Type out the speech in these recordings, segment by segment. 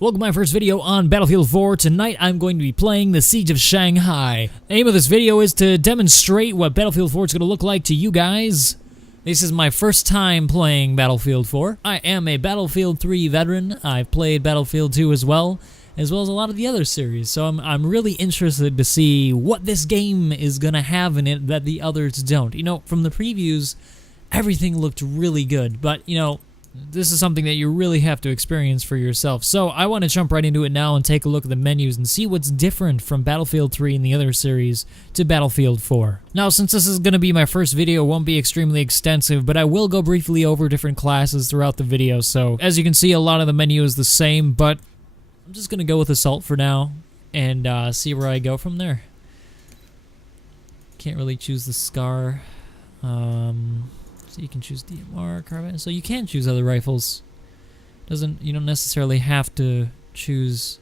Welcome to my first video on Battlefield 4. Tonight I'm going to be playing the Siege of Shanghai. The aim of this video is to demonstrate what Battlefield 4 is going to look like to you guys. This is my first time playing Battlefield 4. I am a Battlefield 3 veteran. I've played Battlefield 2 as well as a lot of the other series. So I'm really interested to see what this game is going to have in it that the others don't. You know, from the previews, everything looked really good, but you know, this is something that you really have to experience for yourself. So I want to jump right into it now and take a look at the menus and see what's different from Battlefield 3 and the other series to Battlefield 4. Now, since this is going to be my first video, it won't be extremely extensive, but I will go briefly over different classes throughout the video. So as you can see, a lot of the menu is the same, but I'm just going to go with Assault for now and see where I go from there. Can't really choose the SCAR. So you can choose DMR, carbine. So you can choose other rifles. You don't necessarily have to choose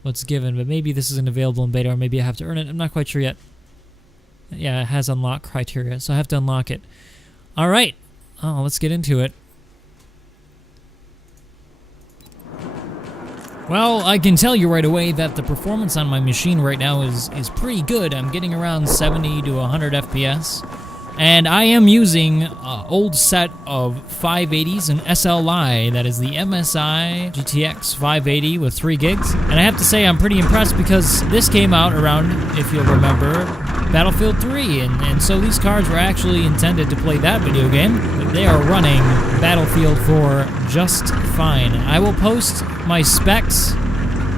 what's given, but maybe this isn't available in beta, or maybe I have to earn it. I'm not quite sure yet. Yeah, it has unlock criteria, so I have to unlock it. All right. Oh, let's get into it. Well, I can tell you right away that the performance on my machine right now is pretty good. I'm getting around 70 to 100 FPS. And I am using an old set of 580s and SLI. That is the MSI GTX 580 with 3 gigs. And I have to say I'm pretty impressed because this came out around, if you'll remember, Battlefield 3. And so these cards were actually intended to play that video game. But they are running Battlefield 4 just fine. I will post my specs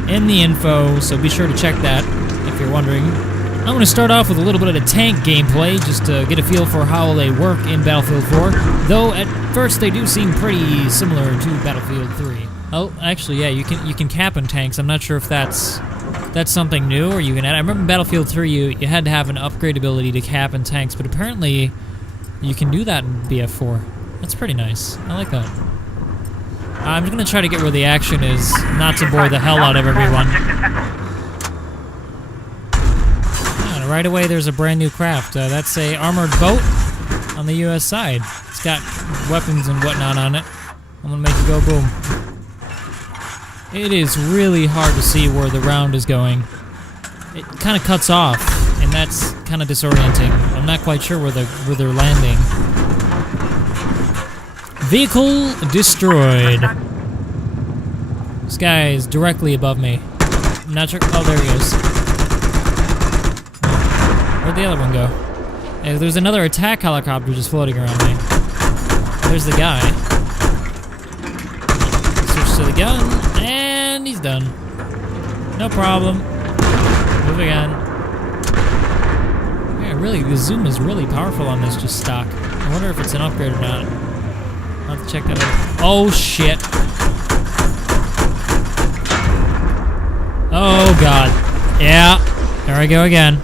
in the info, so be sure to check that if you're wondering. I'm going to start off with a little bit of the tank gameplay, just to get a feel for how they work in Battlefield 4, though at first they do seem pretty similar to Battlefield 3. Oh, actually, yeah, you can cap in tanks. I'm not sure if that's something new, or you can add. I remember in Battlefield 3 you had to have an upgrade ability to cap in tanks, but apparently you can do that in BF4. That's pretty nice. I like that. I'm just going to try to get where the action is, not to bore the hell out of everyone. Right away, there's a brand new craft. That's a armored boat on the U.S. side. It's got weapons and whatnot on it. I'm gonna make it go boom. It is really hard to see where the round is going. It kind of cuts off, and that's kind of disorienting. I'm not quite sure where they're landing. Vehicle destroyed. This guy is directly above me. I'm not sure. Oh, there he is. Where'd the other one go? Hey, there's another attack helicopter just floating around me. There's the guy. Switch to the gun, and he's done. No problem. Moving on. Yeah, really, the zoom is really powerful on this just stock. I wonder if it's an upgrade or not. I'll have to check that out. Oh, shit. Oh, God. Yeah. There I go again.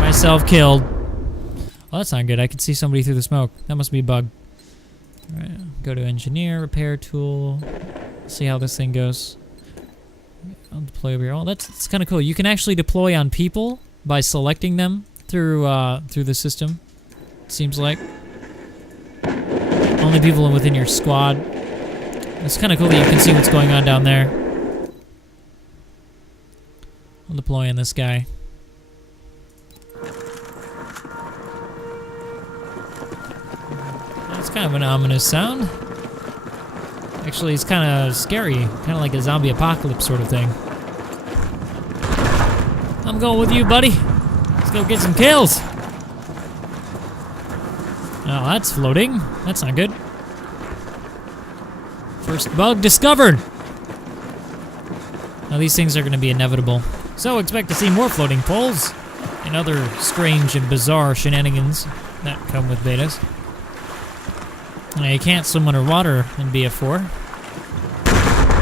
Myself killed. Well, that's not good. I can see somebody through the smoke. That must be a bug. Alright, go to engineer, repair tool. See how this thing goes. I'll deploy over here. Oh, that's kind of cool. You can actually deploy on people by selecting them through the system. It seems like only people within your squad. It's kind of cool that you can see what's going on down there. I'll deploy on this guy. It's kind of an ominous sound. Actually, it's kind of scary. Kind of like a zombie apocalypse sort of thing. I'm going with you, buddy. Let's go get some kills. Oh, that's floating. That's not good. First bug discovered. Now, these things are going to be inevitable. So expect to see more floating poles and other strange and bizarre shenanigans that come with betas. Now, you can't swim underwater in BF4,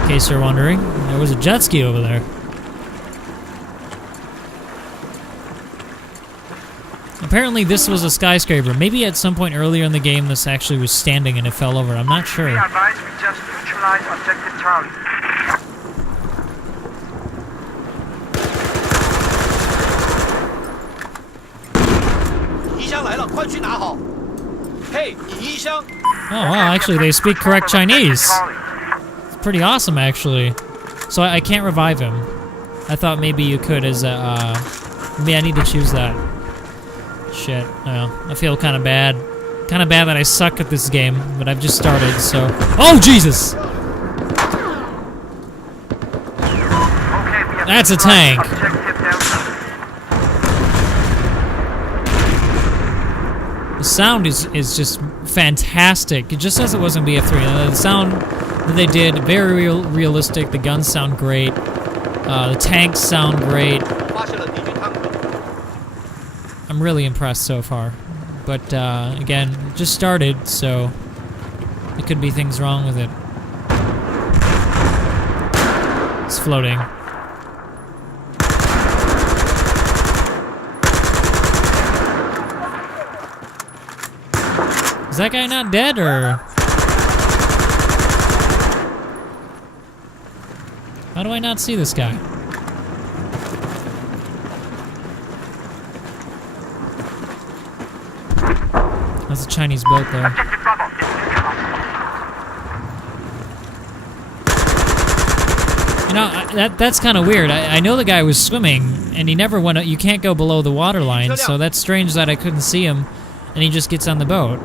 in case you're wondering. There was a jet ski over there. Apparently this was a skyscraper. Maybe at some point earlier in the game this actually was standing and it fell over. I'm not sure. We just neutralized objective Charlie. Oh, wow, actually, they speak correct Chinese. It's pretty awesome, actually. So I can't revive him. I thought maybe you could as a, maybe I need to choose that. Shit, well, I feel kind of bad. Kind of bad that I suck at this game, but I've just started, so... Oh, Jesus! That's a tank. The sound is just fantastic. It just says it wasn't BF3. The sound that they did, very realistic. The guns sound great. The tanks sound great. I'm really impressed so far. But, again, it just started, so there could be things wrong with it. It's floating. Is that guy not dead, or...? How do I not see this guy? That's a Chinese boat there. You know, that's kind of weird. I know the guy was swimming, and he never went... You can't go below the waterline, so that's strange that I couldn't see him, and he just gets on the boat.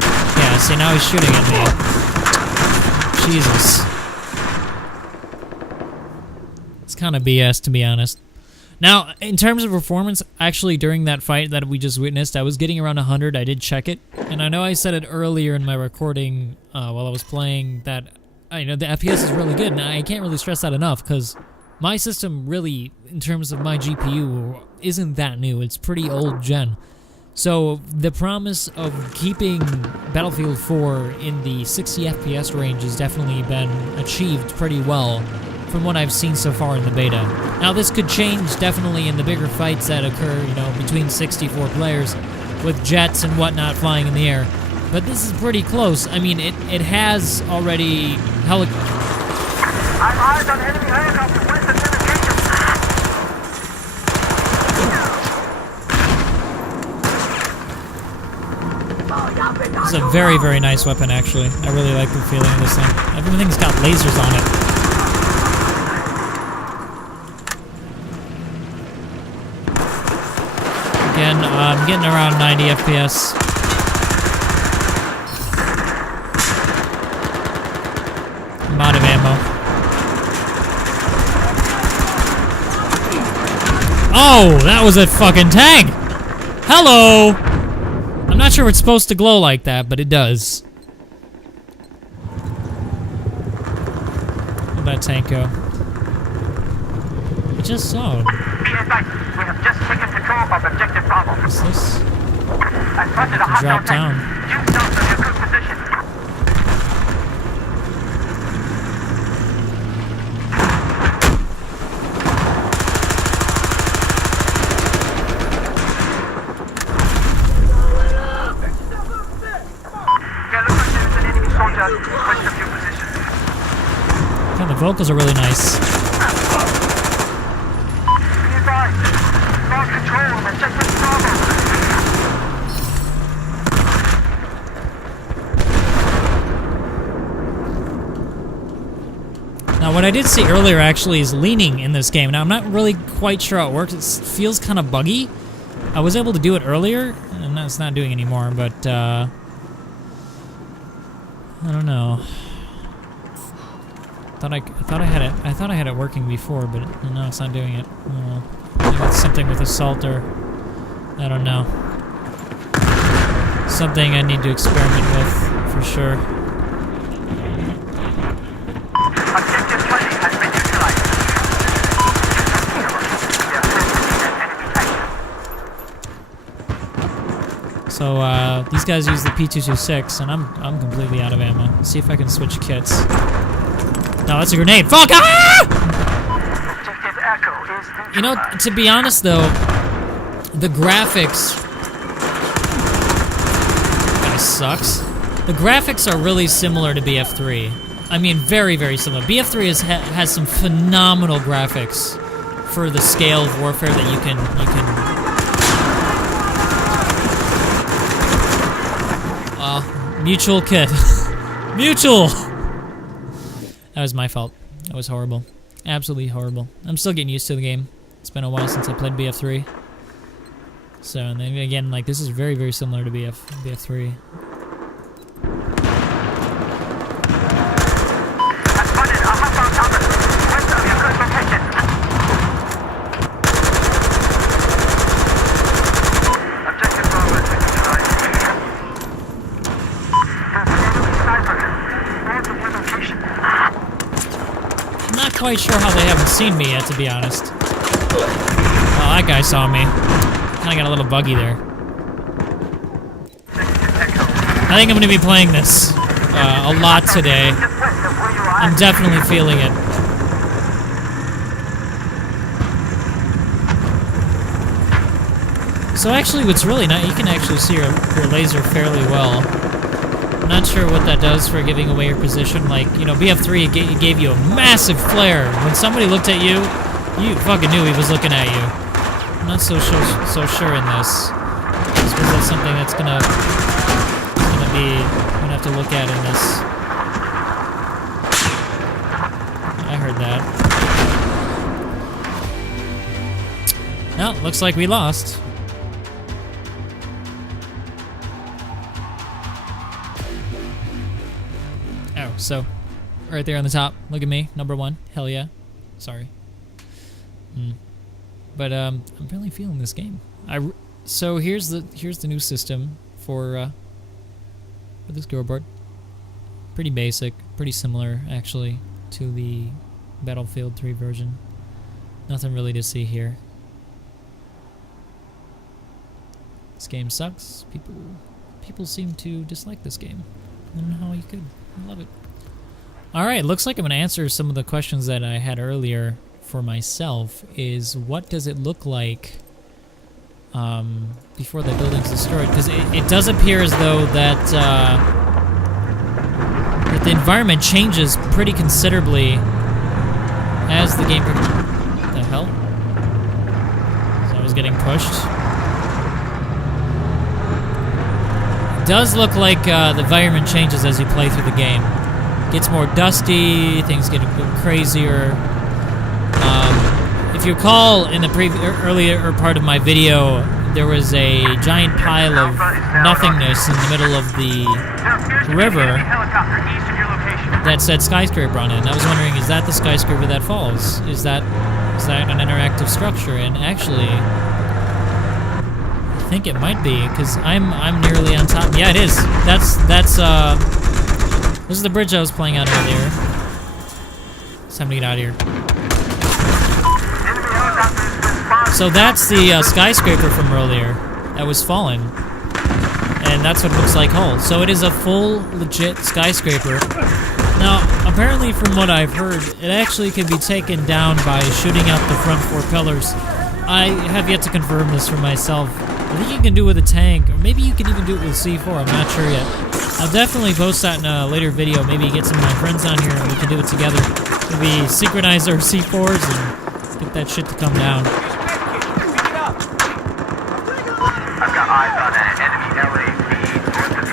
Yeah, see, now he's shooting at me. Jesus. It's kind of BS, to be honest. Now, in terms of performance, actually during that fight that we just witnessed, I was getting around 100. I did check it, and I know I said it earlier in my recording while I was playing that you know, the FPS is really good, and I can't really stress that enough because my system really, in terms of my GPU, isn't that new. It's pretty old gen. So the promise of keeping Battlefield 4 in the 60 FPS range has definitely been achieved pretty well from what I've seen so far in the beta. Now this could change definitely in the bigger fights that occur, you know, between 64 players with jets and whatnot flying in the air. But this is pretty close. I mean, it has already I'm eyes on enemy helicopter. Where's the communication? This is a very, very nice weapon, actually. I really like the feeling of this thing. Everything's got lasers on it. Again, I'm getting around 90 FPS. I'm out of ammo. Oh, that was a fucking tank! Hello! I'm not sure it's supposed to glow like that, but it does. Where'd that tank go? I just saw it. We have just taken control of objective Bravo. What's this? I spotted a hot Drop down. Use those in your good position. Oh, the vocals are really nice. Now, what I did see earlier actually is leaning in this game. Now, I'm not really quite sure how it works. It feels kind of buggy. I was able to do it earlier, and it's not doing anymore, but I don't know. I thought I had it working before, but no, it's not doing it. Oh, maybe it's something with assault, or I don't know. Something I need to experiment with for sure. Objective 20 has been neutralized. So these guys use the P226, and I'm completely out of ammo. Let's see if I can switch kits. No, that's a grenade. Fuck! Ah! Objective Echo is You know, to be honest though, the graphics kind of sucks. The graphics are really similar to BF3. I mean, very, very similar. BF3 has some phenomenal graphics for the scale of warfare that you can. Mutual kit. Mutual. That was my fault. That was horrible. Absolutely horrible. I'm still getting used to the game. It's been a while since I played BF3. So, and then again, like, this is very, very similar to BF3. Quite sure how they haven't seen me yet, to be honest. Well, that guy saw me. Kinda got a little buggy there. I think I'm gonna be playing this a lot today. I'm definitely feeling it. So actually, what's really nice, you can actually see your laser fairly well. Not sure what that does for giving away your position. Like, you know, BF3 it gave you a massive flare. When somebody looked at you, you fucking knew he was looking at you. I'm not so sure in this. I suppose that's something that's gonna have to look at in this. I heard that. Well, looks like we lost. So, right there on the top, look at me, #1. Hell yeah. Sorry. But I'm really feeling this game. So here's the new system for this board. Pretty basic, pretty similar actually to the Battlefield 3 version. Nothing really to see here. This game sucks. People seem to dislike this game. I don't know how you could. I love it. Alright, looks like I'm going to answer some of the questions that I had earlier for myself. Is what does it look like before the building's destroyed? Because it does appear as though that the environment changes pretty considerably as the game... What the hell? So I was getting pushed. It does look like the environment changes as you play through the game. Gets more dusty, things get a bit crazier. If you recall, in the earlier part of my video, there was a giant pile of nothingness in the middle of the river that said skyscraper on it. And I was wondering, is that the skyscraper that falls? Is that an interactive structure? And actually, I think it might be, because I'm nearly on top. Yeah, it is. This is the bridge I was playing on earlier. It's time to get out of here. So that's the skyscraper from earlier that was fallen. And that's what it looks like whole. So it is a full, legit skyscraper. Now, apparently from what I've heard, it actually can be taken down by shooting out the front 4 pillars. I have yet to confirm this for myself. I think you can do it with a tank, or maybe you can even do it with C4, I'm not sure yet. I'll definitely post that in a later video, maybe get some of my friends on here and we can do it together. Maybe synchronize our C4s and get that shit to come down.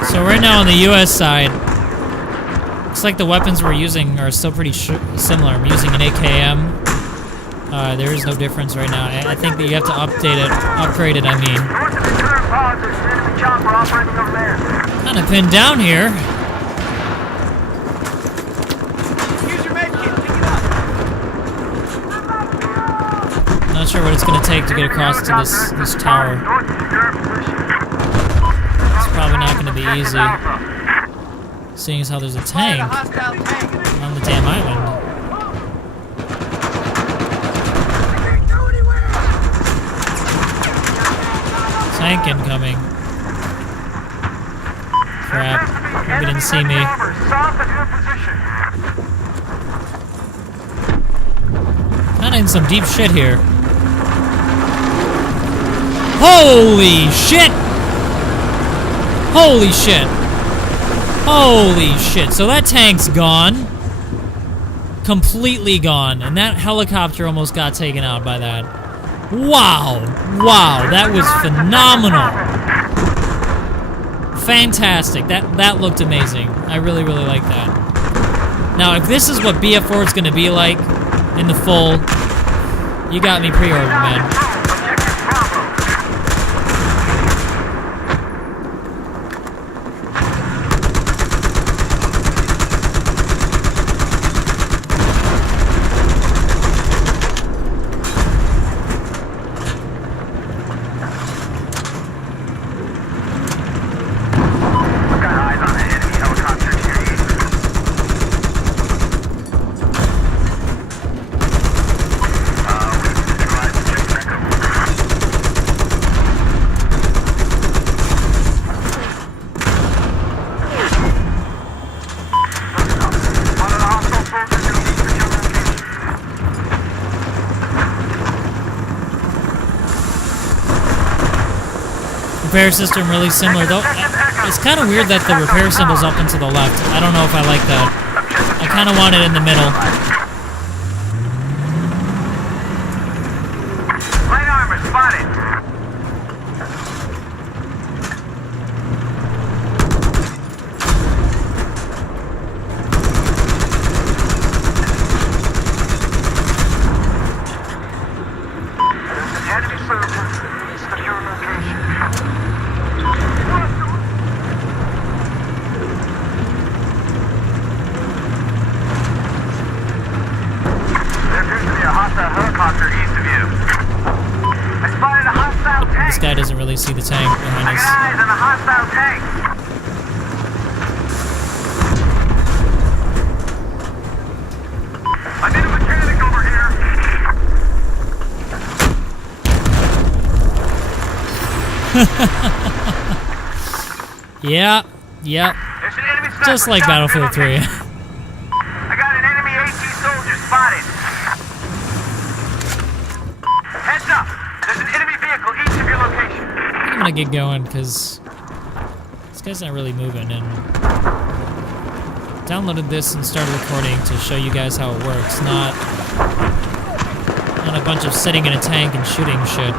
So right now on the US side, looks like the weapons we're using are still pretty similar. I'm using an AKM. There is no difference right now. I think that you have to upgrade it, I mean. Kind of pinned down here. Not sure what it's going to take to get across to this tower. It's probably not going to be easy, seeing as how there's a tank on the damn island. Tank incoming. Crap. Maybe didn't see me. Kinda in some deep shit here. Holy shit! Holy shit! Holy shit. So that tank's gone. Completely gone. And that helicopter almost got taken out by that. Wow! Wow, that was phenomenal! Fantastic. That looked amazing. I really, really like that. Now, if this is what BF4 is going to be like in the full, you got me pre-ordered, man. Repair system really similar, though. It's kind of weird that the repair symbol's up and to the left. I don't know if I like that. I kind of want it in the middle. Light armor spotted. Enemy soldier. Secure location. Helicopter east of you. I spotted a hostile tank. This guy doesn't really see the tank behind I us. got eyes on a hostile tank. I need a mechanic over here. Yeah. There's an enemy sniper Just like shot Battlefield 3. I got an enemy AT soldier spotted. Heads up! There's an enemy vehicle east of your location. I'm gonna get going because this guy's not really moving, and downloaded this and started recording to show you guys how it works, not a bunch of sitting in a tank and shooting shit.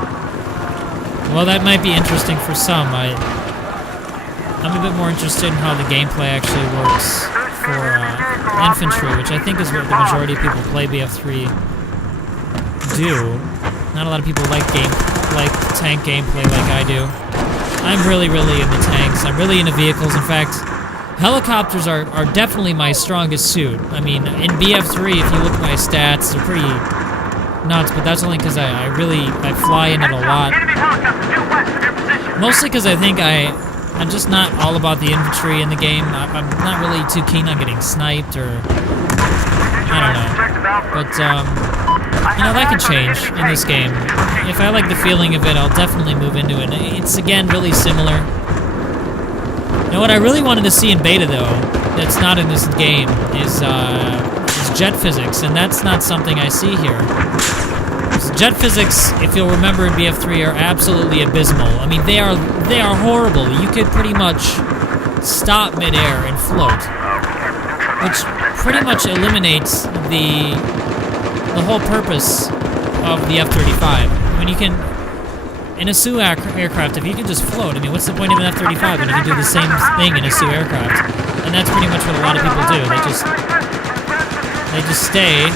Well, that might be interesting for some. I'm a bit more interested in how the gameplay actually works for infantry, which I think is what the majority of people play BF3 do. Not a lot of people like tank gameplay like I do. I'm really into tanks. I'm really into vehicles. In fact, helicopters are definitely my strongest suit. I mean, in BF3, if you look at my stats, they're pretty nuts, but that's only because I fly in it a lot. Enemy helicopter due west of your position. Mostly because I think I'm just not all about the infantry in the game. I'm not really too keen on getting sniped or I don't know. But you know, that could change in this game. If I like the feeling of it, I'll definitely move into it. It's again really similar. You know what I really wanted to see in beta though, that's not in this game, is jet physics, and that's not something I see here. Jet physics, if you'll remember in BF3, are absolutely abysmal. I mean, they are horrible. You could pretty much stop midair and float, which pretty much eliminates the whole purpose of the F-35. I mean, you can, in a SU aircraft, if you can just float, I mean, what's the point of an F-35 when you can do the same thing in a SU aircraft? And that's pretty much what a lot of people do. They just stay.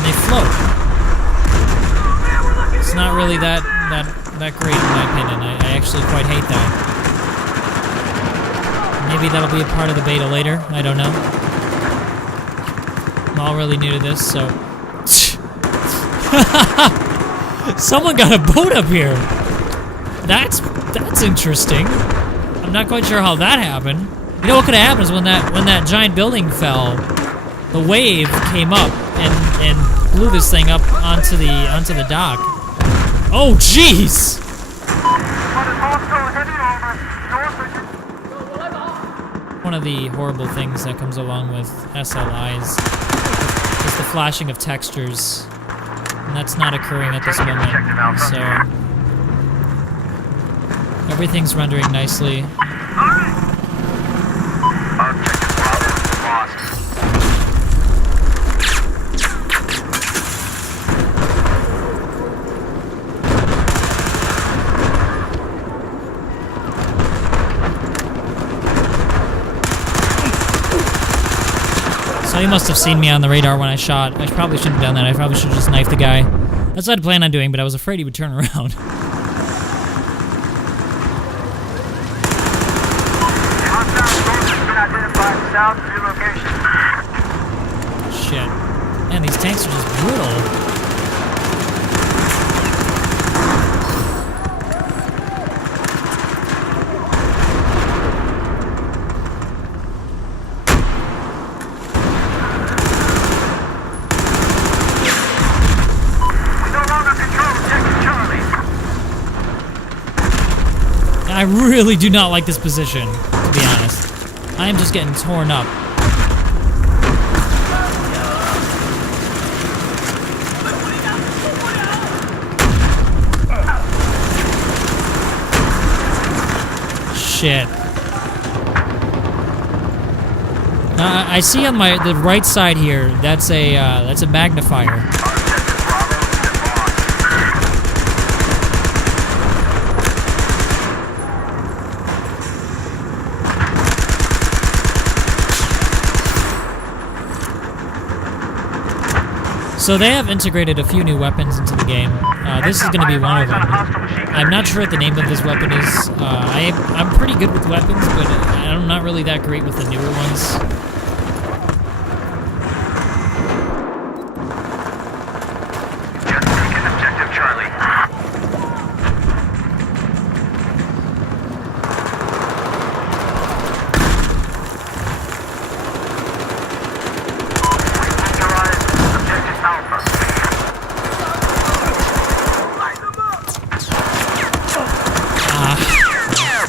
They float. It's not really that great in my opinion. I actually quite hate that. Maybe that'll be a part of the beta later. I don't know. I'm all really new to this, so. Someone got a boat up here. That's interesting. I'm not quite sure how that happened. You know what could have happened is when that giant building fell, the wave came up and blew this thing up onto the dock. Oh jeez! One of the horrible things that comes along with SLIs is the flashing of textures, and that's not occurring at this moment. So everything's rendering nicely. he must have seen me on the radar when I shot. I probably shouldn't have done that. I probably should have just knifed the guy. That's what I'd planned on doing, but I was afraid he would turn around. Shit. Man, these tanks are just brutal. I really do not like this position, to be honest. I am just getting torn up. Shit. Now, I see on the right side here, that's a magnifier. So they have integrated a few new weapons into the game. This is going to be one of them. I'm not sure what the name of this weapon is. I'm pretty good with weapons, but I'm not really that great with the newer ones. Just taken objective Charlie.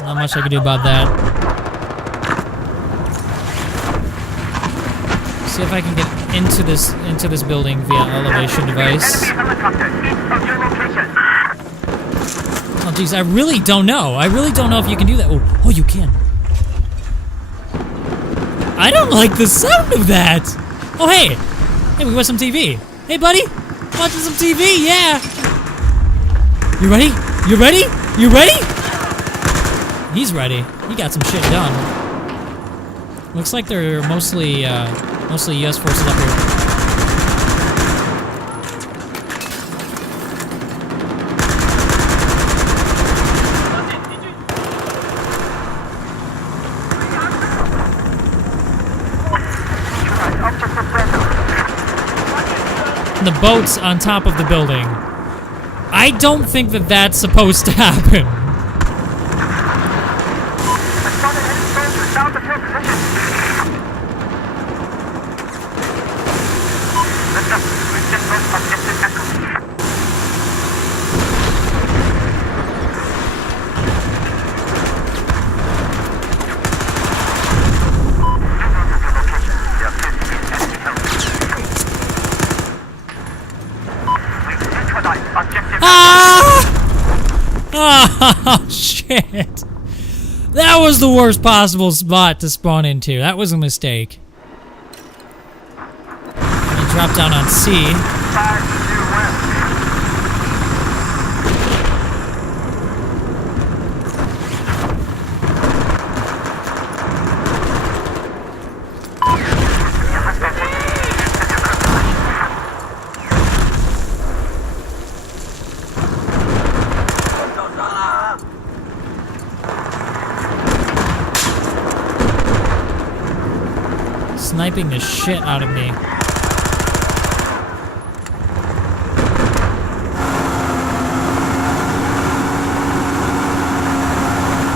Not much I can do about that. See if I can get into this building via elevation device. Oh geez, I really don't know. I really don't know if you can do that. Oh, you can. I don't like the sound of that. Oh hey, we watch some TV. Hey buddy, watching some TV, yeah. You ready? You ready? You ready? He's ready. He got some shit done. Looks like they're mostly U.S. forces up here. The boat's on top of the building. I don't think that that's supposed to happen. Oh, shit. That was the worst possible spot to spawn into. That was a mistake. You drop down on C. Sniping the shit out of me.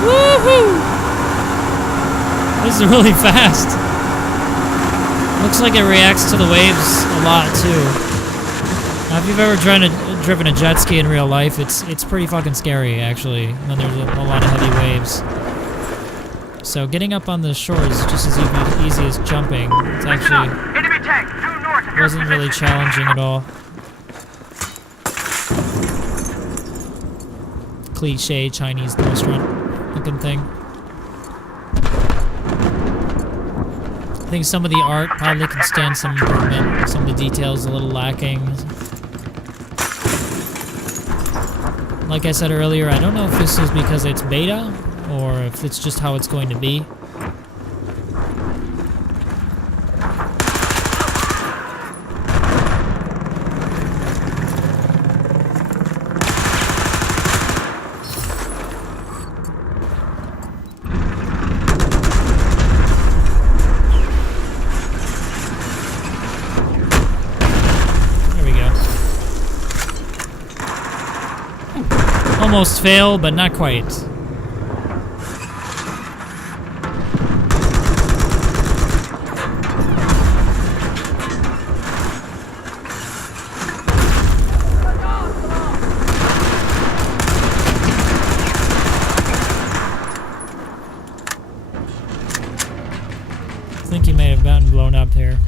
Woohoo! This is really fast. Looks like it reacts to the waves a lot too. Now, if you've ever driven a jet ski in real life, it's pretty fucking scary actually when there's a lot of heavy waves. So getting up on the shore is just as easy as jumping. It's actually wasn't really challenging at all. Cliche Chinese restaurant looking thing. I think some of the art probably can stand some improvement. Some of the details a little lacking. Like I said earlier, I don't know if this is because it's beta or if it's just how it's going to be. almost fail, but not quite. I think he may have gotten blown up here.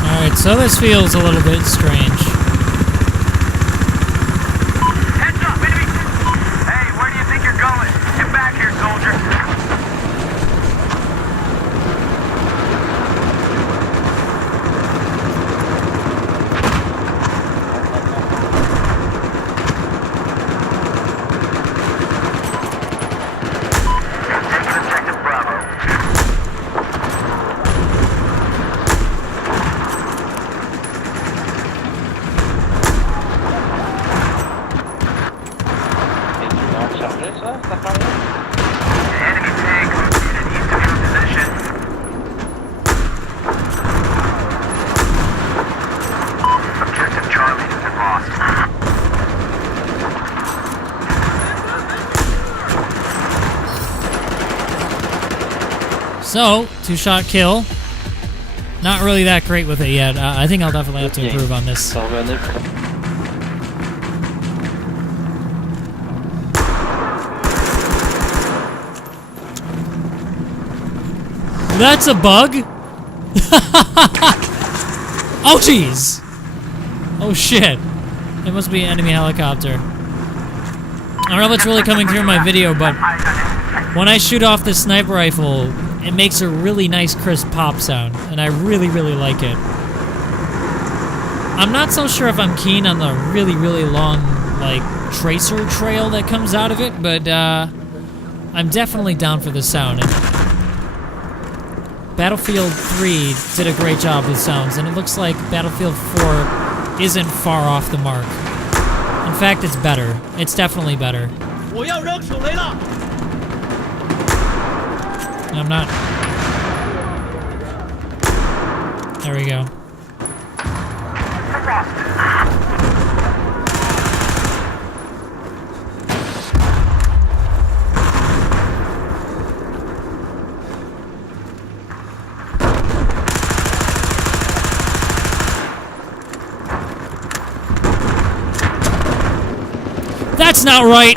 Alright, so this feels a little bit strange. Heads up, enemy! Hey, where do you think you're going? Get back here, soldier. Take objective Bravo. Enemy tank located east of your position. Objective Charlie has been lost. So, 2-shot kill. Not really that great with it yet. I think I'll definitely have to improve on this. That's a bug? Oh, jeez! Oh, shit. It must be an enemy helicopter. I don't know if it's really coming through my video, but when I shoot off this sniper rifle, it makes a really nice crisp pop sound, and I really, really like it. I'm not so sure if I'm keen on the really, really long, like, tracer trail that comes out of it, but I'm definitely down for the sound. And Battlefield 3 did a great job with sounds, and it looks like Battlefield 4 isn't far off the mark. In fact, it's better. It's definitely better. I'm not... There we go. That's not right!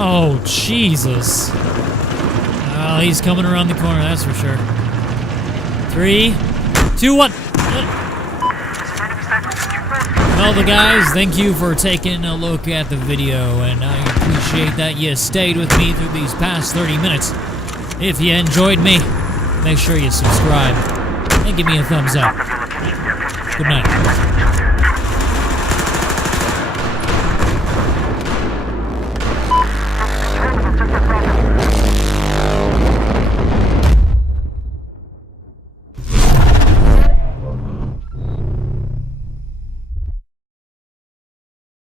Oh, Jesus. Oh, he's coming around the corner, that's for sure. 3, 2, 1. Well, the guys, thank you for taking a look at the video, and I appreciate that you stayed with me through these past 30 minutes. If you enjoyed me, make sure you subscribe and give me a thumbs up. Good night.